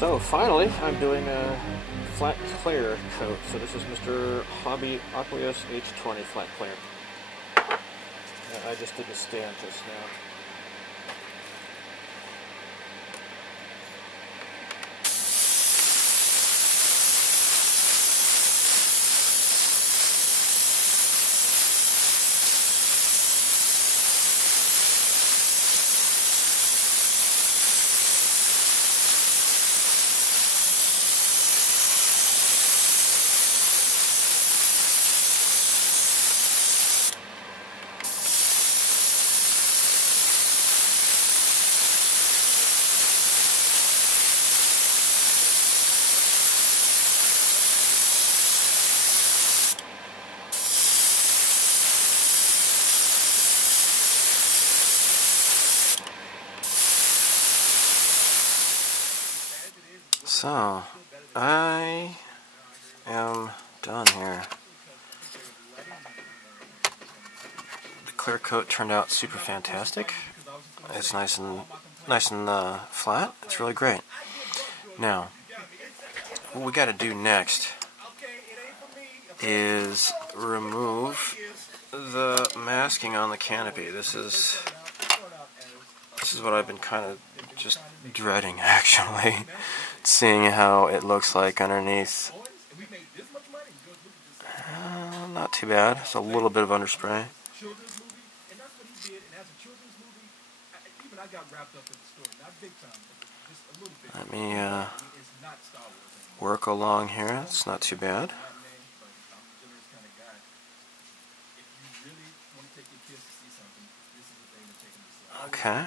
So finally, I'm doing a flat clear coat. So this is Mr. Hobby Aqueous H20 flat clear. I just did the stand just now. So, I am done here. The clear coat turned out super fantastic. It's nice and flat. It's really great. Now, what we got to do next is remove the masking on the canopy. This is what I've been kind of just dreading, actually. Seeing how it looks like underneath. Not too bad. It's a little bit of underspray. Let me work along here. It's not too bad. Okay.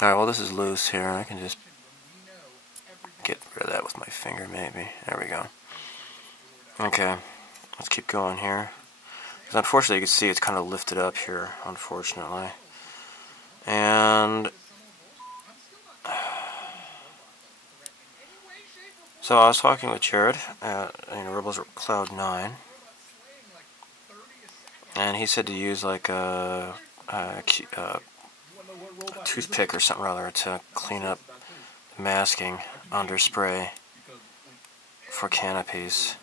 Alright, well this is loose here. I can just get rid of that with my finger maybe. There we go. Okay, let's keep going here. Because unfortunately you can see it's kind of lifted up here, unfortunately. And so I was talking with Jared at Rebels Cloud 9, and he said to use like a toothpick or something or other to clean up masking under spray for canopies.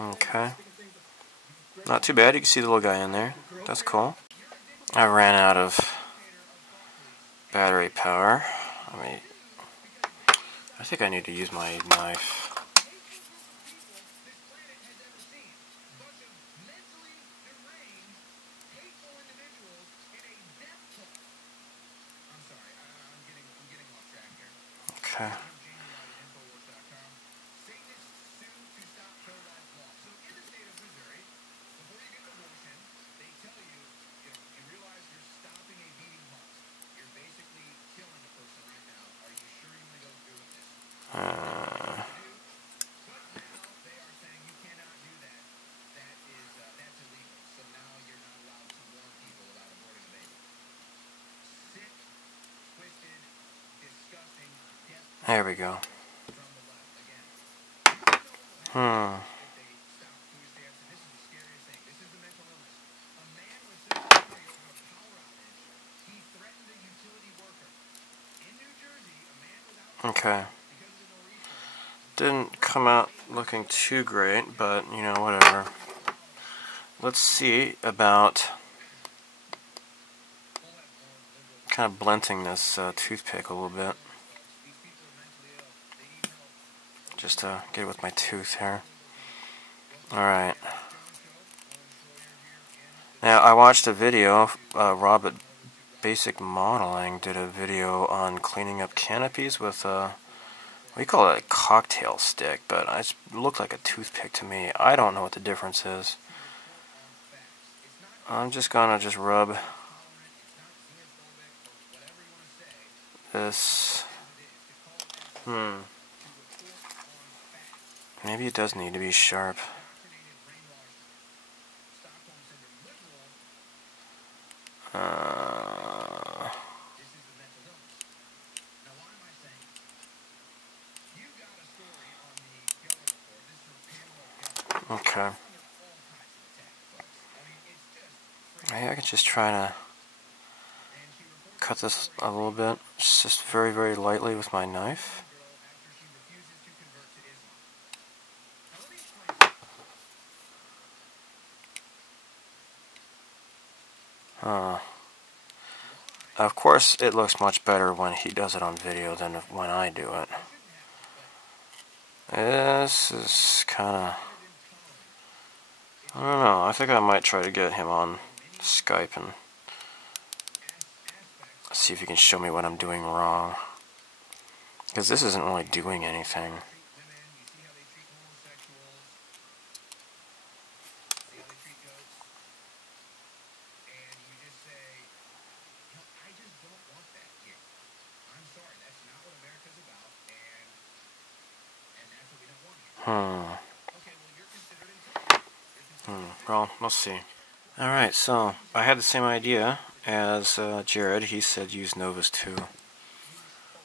Okay. Not too bad. You can see the little guy in there. That's cool. I ran out of battery power. I think I need to use my knife. Okay. There we go. Okay. Didn't come out looking too great, but you know, whatever. Let's see about kind of blunting this toothpick a little bit. Just to get it with my tooth here. Alright. Now, I watched a video, Rob at Basic Modeling did a video on cleaning up canopies with we call it a cocktail stick, but it looked like a toothpick to me. I don't know what the difference is. I'm just gonna rub this. Maybe it does need to be sharp. Okay. Maybe I could just try to cut this a little bit, just very, very lightly with my knife. Of course, it looks much better when he does it on video than when I do it. This is kind of... I don't know. I think I might try to get him on Skype and see if he can show me what I'm doing wrong. Because this isn't really doing anything. Well, we'll see. Alright, so I had the same idea as Jared. He said use Novus 2.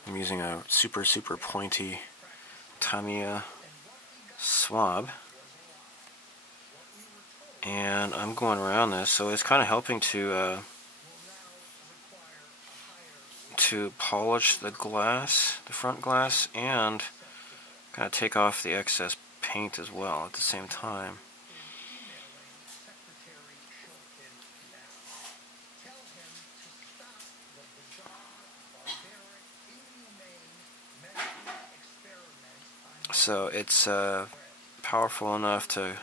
I'm using a super pointy Tamiya swab. And I'm going around this, so it's kind of helping to polish the glass, the front glass, and kind of take off the excess paint as well at the same time. So it's powerful enough to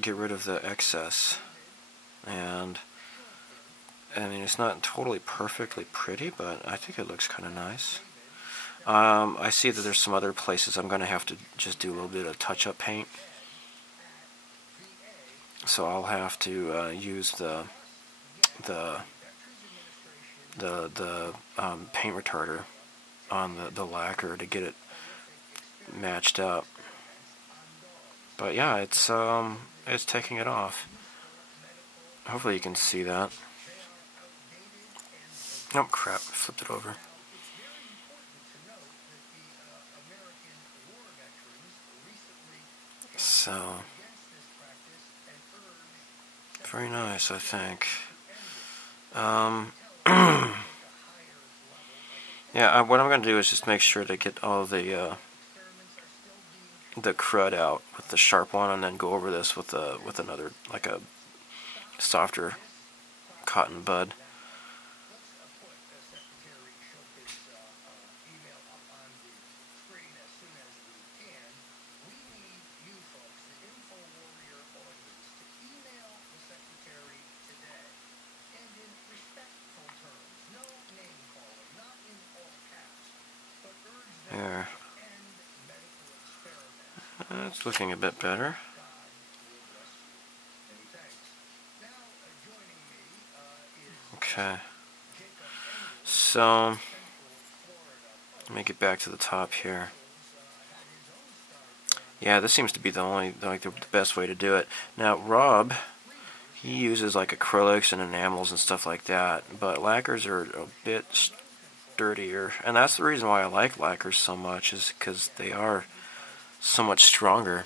get rid of the excess, and I mean it's not totally perfectly pretty, but I think it looks kind of nice. I see that there's some other places I'm going to have to just do a little bit of touch-up paint, so I'll have to use the paint retarder on the lacquer to get it matched up. But yeah, it's taking it off. Hopefully you can see that. Oh crap, I flipped it over. So very nice, I think. Yeah, what I'm going to do is just make sure to get all the crud out with the sharp one, and then go over this with another, like a softer cotton bud. There. It's looking a bit better. Okay. So, let me get back to the top here. Yeah, this seems to be the best way to do it. Now, Rob, he uses like acrylics and enamels and stuff like that, but lacquers are a bit sturdier, and that's the reason why I like lacquers so much, is because they are so much stronger.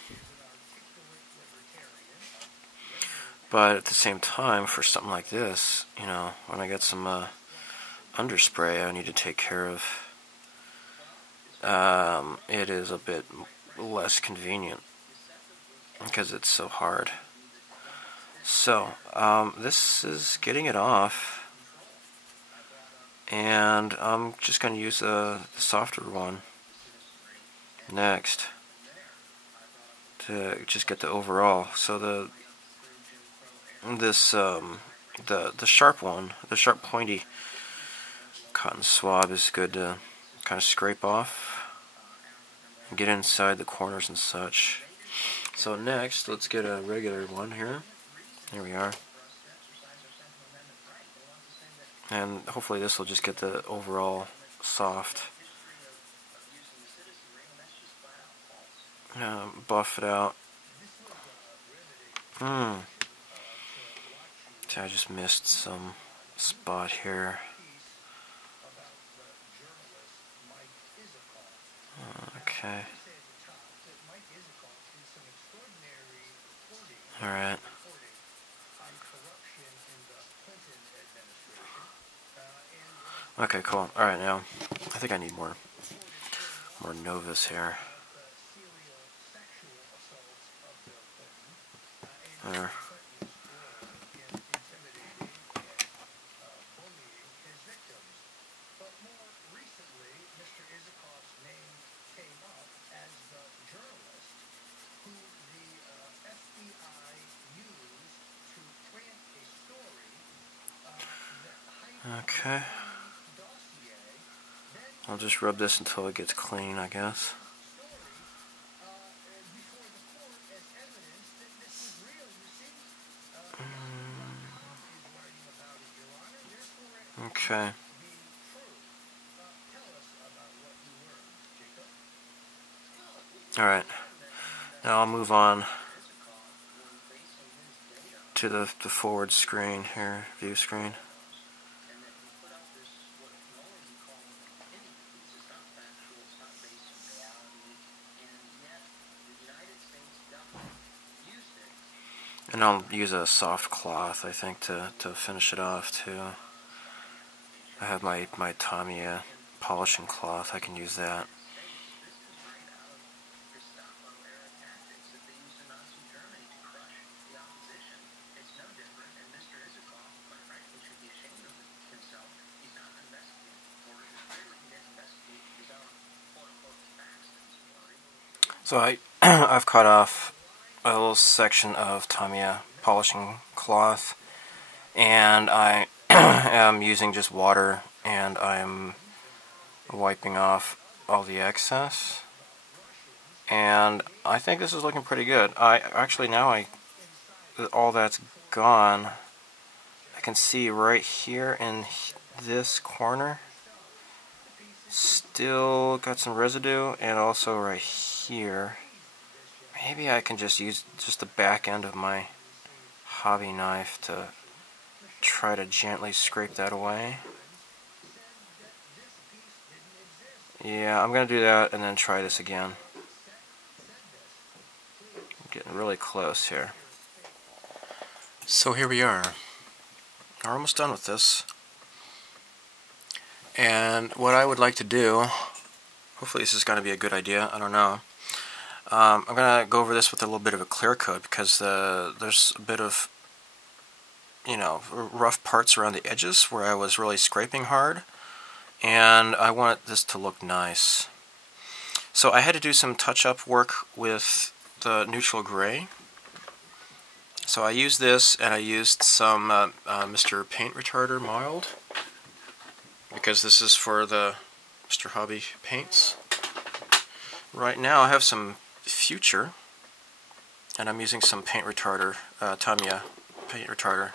But at the same time, for something like this, you know, when I get some underspray I need to take care of, it is a bit less convenient because it's so hard. So, this is getting it off, and I'm just going to use the softer one next to just get the overall. So the sharp one, the sharp pointy cotton swab is good to kind of scrape off and get inside the corners and such. So next, let's get a regular one here. Here we are. And hopefully this will just get the overall soft. Buff it out. See, I just missed some spot here. Okay. Alright. Okay, cool. Alright, now, I think I need more Novas here. There. Okay. I'll just rub this until it gets clean, I guess. Okay. Alright. Now I'll move on to the forward screen here, view screen. And I'll use a soft cloth, I think, to finish it off too. I have my Tamiya polishing cloth, I can use that. So I've cut off a little section of Tamiya polishing cloth, and I am using just water, and I'm wiping off all the excess, and I think this is looking pretty good. All that's gone. I can see right here in this corner still got some residue, and also right here. Maybe I can just use just the back end of my hobby knife to try to gently scrape that away. Yeah, I'm going to do that and then try this again. I'm getting really close here. So here we are. We're almost done with this. And what I would like to do, hopefully this is going to be a good idea, I don't know. I'm going to go over this with a little bit of a clear coat because there's a bit of, rough parts around the edges where I was really scraping hard, and I want this to look nice. So I had to do some touch-up work with the neutral gray. So I used this, and I used some Mr. Paint Retarder Mild, because this is for the Mr. Hobby paints. Right now I have some Future, and I'm using some paint retarder, Tamiya paint retarder.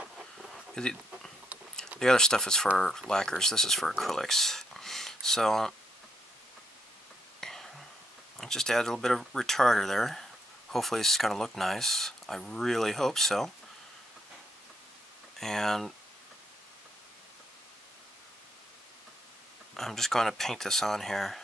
The other stuff is for lacquers, this is for acrylics. So I'll just add a little bit of retarder there. Hopefully it's going to look nice. I really hope so. And I'm just going to paint this on here.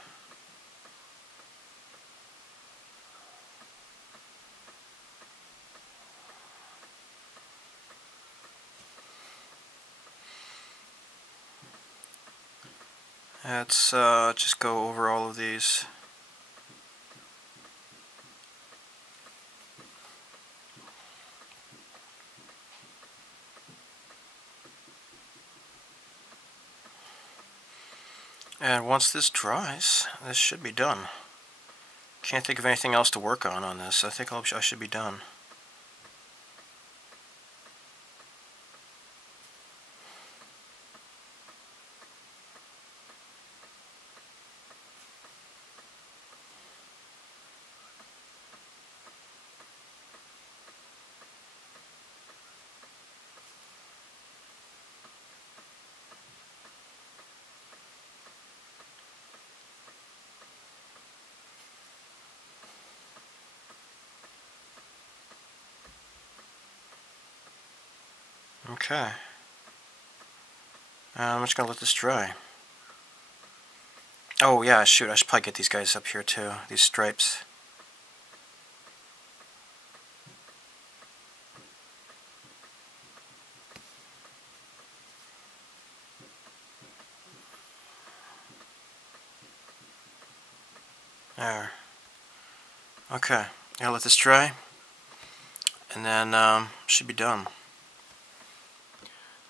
Let's just go over all of these. And once this dries, this should be done. Can't think of anything else to work on this. I think I should be done. Okay. I'm just going to let this dry. Oh yeah, shoot, I should probably get these guys up here too, these stripes. There. Okay, I'll let this dry, and then should be done.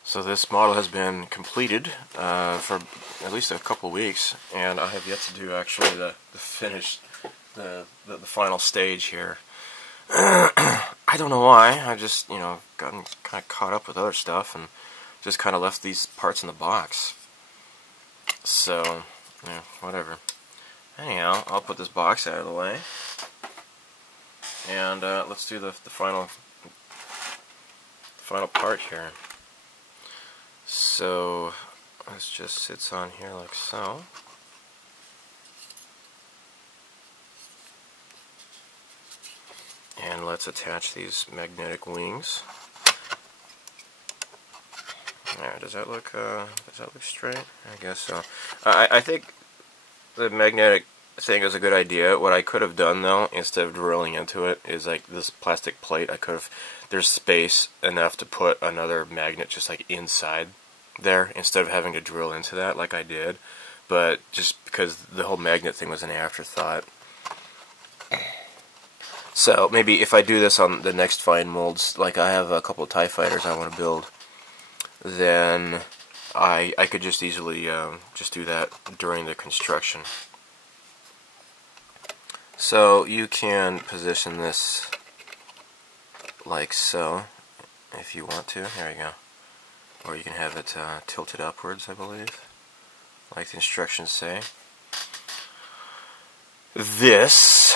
So this model has been completed for at least a couple weeks, and I have yet to do actually the final stage here. I don't know why. I just, you know, gotten kind of caught up with other stuff and just kind of left these parts in the box. So, yeah, whatever. Anyhow, I'll put this box out of the way, and let's do the final part here. So this just sits on here like so. And let's attach these magnetic wings. There, does that look straight? I guess so. I think the magnetic thing is a good idea. What I could have done though, instead of drilling into it, is like this plastic plate. There's space enough to put another magnet just like inside there, instead of having to drill into that like I did. But just because the whole magnet thing was an afterthought. So maybe if I do this on the next fine molds, like I have a couple of TIE fighters I want to build, then I could just easily just do that during the construction. So you can position this like so if you want to. There you go. Or you can have it tilted upwards, I believe, like the instructions say. This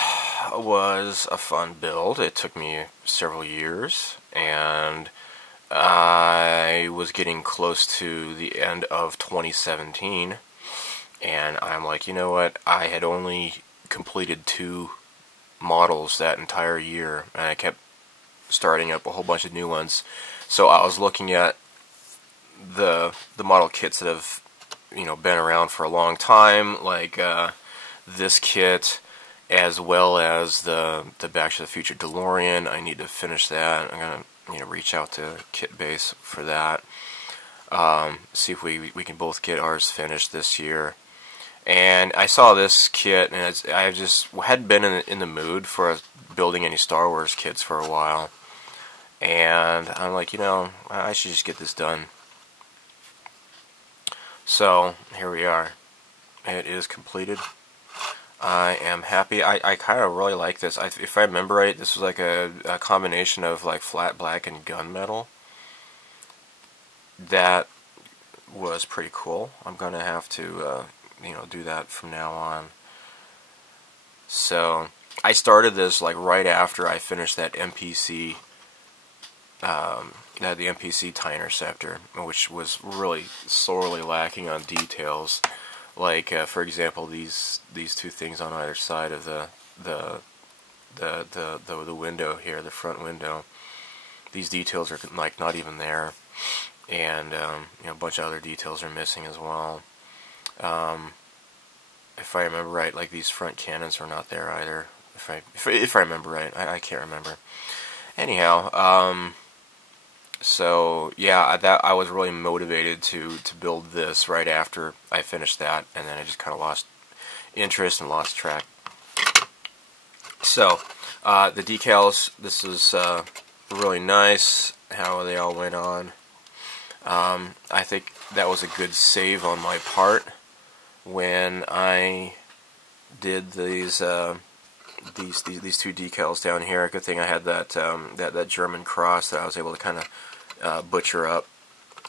was a fun build. It took me several years, and I was getting close to the end of 2017, and I'm like, you know what, I had only completed 2 models that entire year, and I kept starting up a whole bunch of new ones. So I was looking at the model kits that have, you know, been around for a long time, like this kit, as well as the Back to the Future DeLorean. I need to finish that. I'm gonna, you know, reach out to Kitbase for that. See if we can both get ours finished this year. And I saw this kit, and I just hadn't been in the mood for building any Star Wars kits for a while. And I'm like, you know, I should just get this done. So here we are. It is completed. I am happy. I kind of really like this. If I remember right, this was like a combination of like flat black and gunmetal. That was pretty cool. I'm gonna have to you know, do that from now on. So I started this like right after I finished that MPC, the MPC TIE Interceptor, which was really sorely lacking on details. Like for example, these 2 things on either side of the window here, the front window. These details are like not even there, and you know, a bunch of other details are missing as well. If I remember right, like these front cannons are not there either. If I remember right, I can't remember. Anyhow, so yeah, I was really motivated to build this right after I finished that, and then I just kind of lost interest and lost track. So the decals, this is really nice how they all went on. I think that was a good save on my part when I did these 2 decals down here. Good thing I had that that German cross that I was able to kind of butcher up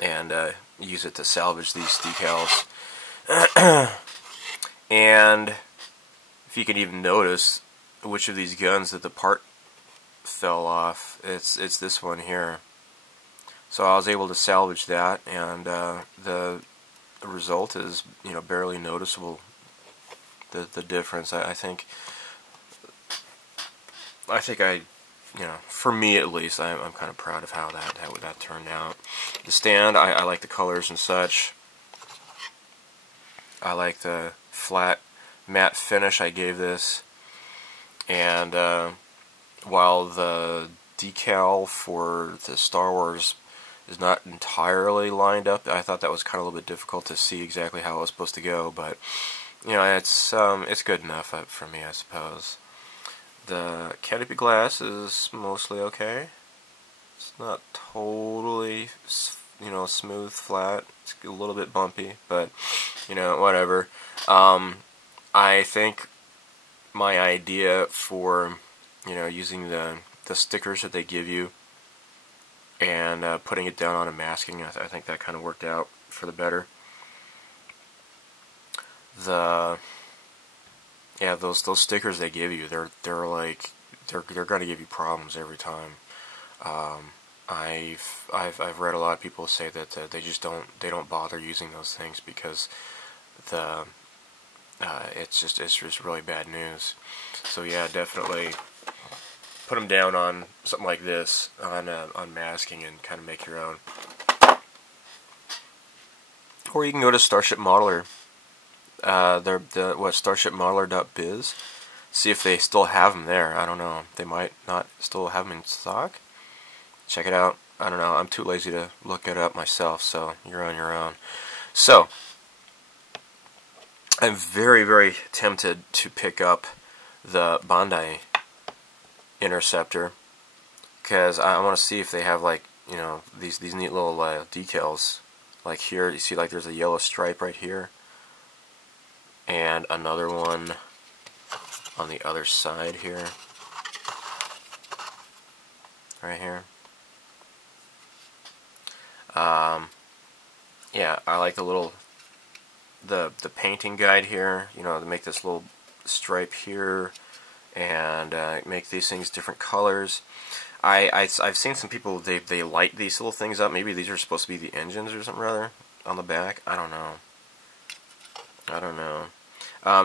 and use it to salvage these decals. And if you can even notice which of these guns that the part fell off, it's this one here. So I was able to salvage that, and the result is, you know, barely noticeable. The difference. I think you know, for me at least, I'm kind of proud of how that turned out. The stand, I like the colors and such. I like the flat matte finish I gave this, and while the decal for the Star Wars is not entirely lined up, I thought that was kind of a little bit difficult to see exactly how it was supposed to go, but you know, it's good enough for me, I suppose. The canopy glass is mostly okay. It's not totally, you know, smooth, flat. It's a little bit bumpy, but, you know, whatever. I think my idea for, you know, using the stickers that they give you and putting it down on a masking, I think that kind of worked out for the better. Yeah, those stickers they give you, they're gonna give you problems every time. I've read a lot of people say that they don't bother using those things because it's just really bad news. So yeah, definitely put them down on something like this on masking and kind of make your own. Or you can go to Starship Modeler. Starshipmodeler.biz. See if they still have them there. I don't know. They might not still have them in stock. Check it out. I don't know. I'm too lazy to look it up myself, so you're on your own. So, I'm very, very tempted to pick up the Bandai Interceptor because I want to see if they have, like, you know, these neat little decals. Like here, you see, like, there's a yellow stripe right here, and another one on the other side here, right here. Yeah, I like the painting guide here, you know, to make this little stripe here and make these things different colors. I've seen some people, they light these little things up. Maybe these are supposed to be the engines or something rather on the back. I don't know.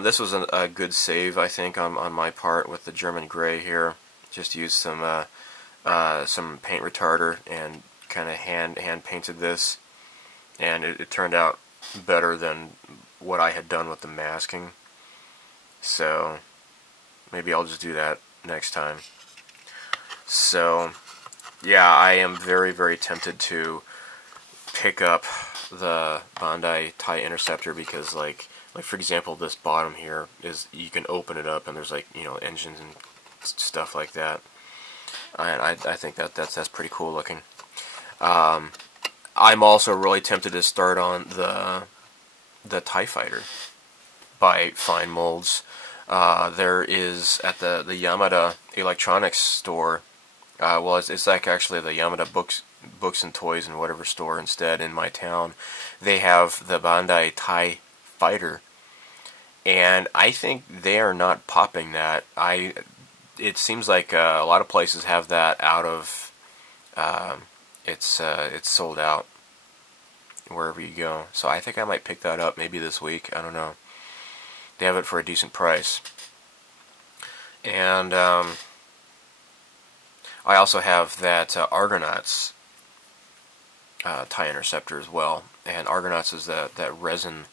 This was a good save, I think, on my part with the German gray here. Just used some paint retarder and kind of hand painted this, and it turned out better than what I had done with the masking. So maybe I'll just do that next time. So yeah, I am very, very tempted to pick up the Bandai TIE Interceptor because, like for example, this bottom here is, you can open it up and there's, like, you know, engines and stuff like that. And I think that's pretty cool looking. I'm also really tempted to start on the TIE Fighter by Fine Molds. There is at the Yamada Electronics store. Well, it's like actually the Yamada Books and Toys and whatever store instead in my town. They have the Bandai TIE Fighter, and I think they are not popping that. It seems like a lot of places have that out of. It's sold out wherever you go. So I think I might pick that up maybe this week. I don't know. They have it for a decent price. And I also have that Argonauts TIE Interceptor as well. And Argonauts is that resin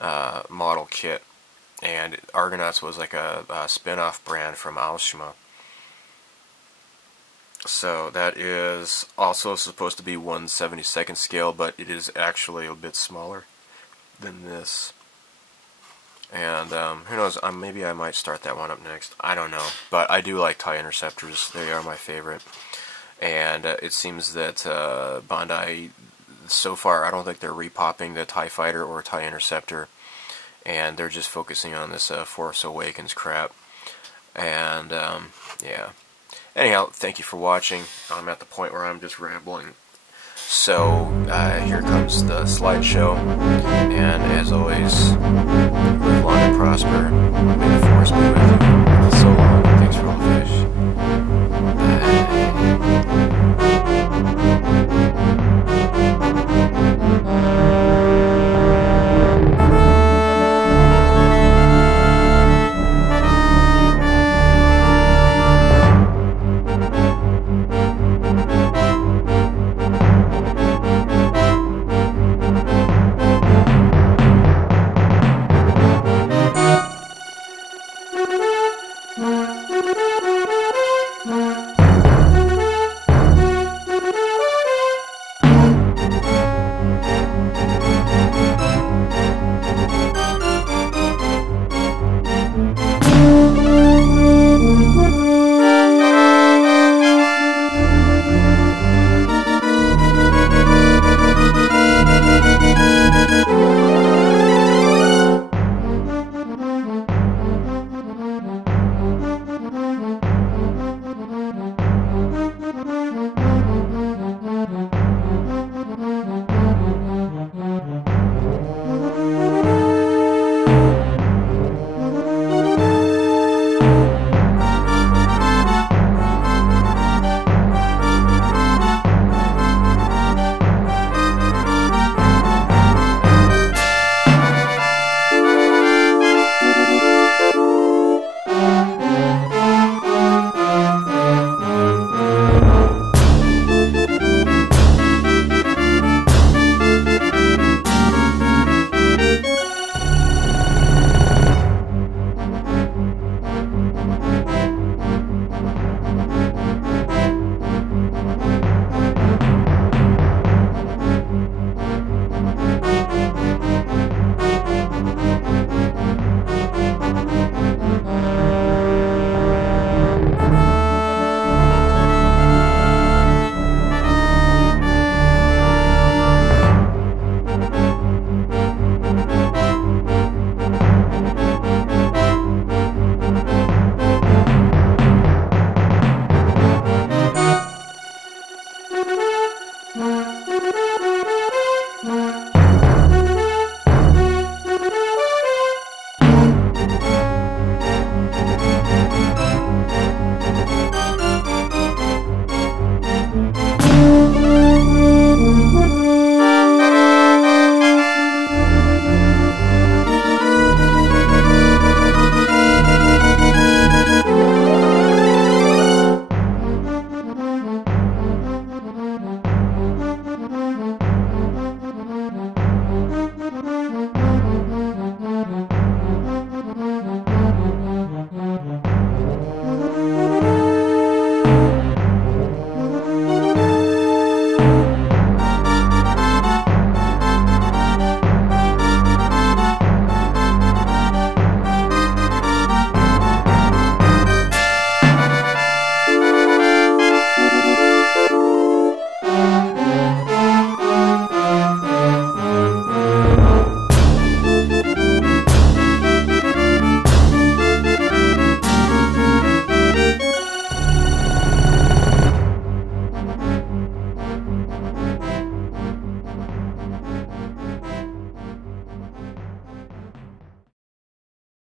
model kit. And Argonauts was like a spin-off brand from Aoshima. So that is also supposed to be 1/72nd scale, but it is actually a bit smaller than this. And who knows, maybe I might start that one up next. I don't know. But I do like TIE Interceptors. They are my favorite. And it seems that Bandai, so far, I don't think they're repopping the TIE Fighter or TIE Interceptor. And they're just focusing on this Force Awakens crap. And, yeah. Anyhow, thank you for watching. I'm at the point where I'm just rambling. So, here comes the slideshow. And as always, live long and prosper. May the Force be with you.